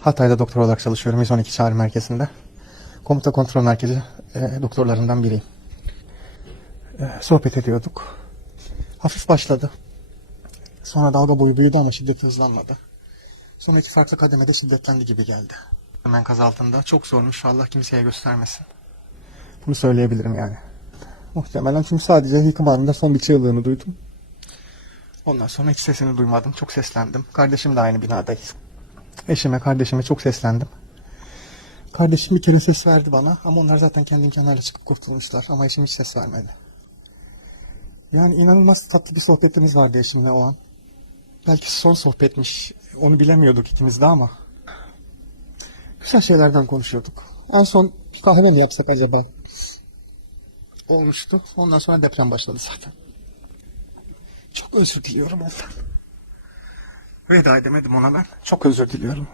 Hatay'da doktor olarak çalışıyorum. 112 çağrı merkezinde. Komuta kontrol merkezi e, doktorlarından biriyim. E, sohbet ediyorduk. Hafif başladı. Sonra dalga boyu büyüdü ama şiddeti hızlanmadı. Sonra iki farklı kademede şiddetlendi gibi geldi. Hemen kaz altında. Çok zormuş. Allah kimseye göstermesin. Bunu söyleyebilirim yani. Muhtemelen çünkü sadece yıkım anında son bir çığlığını duydum. Ondan sonra hiç sesini duymadım. Çok seslendim. Kardeşim de aynı binadayız. Eşime, kardeşime çok seslendim. Kardeşim bir kere ses verdi bana ama onlar zaten kendi imkanlarıyla çıkıp kurtulmuşlar ama eşim hiç ses vermedi. Yani inanılmaz tatlı bir sohbetimiz vardı eşimle o an. Belki son sohbetmiş. Onu bilemiyorduk ikimiz de ama. Güzel şeylerden konuşuyorduk. En son bir kahve mi yapsak acaba? Olmuştu. Ondan sonra deprem başladı zaten. Çok özür diliyorum ondan. Veda edemedim ona ben. Çok özür diliyorum.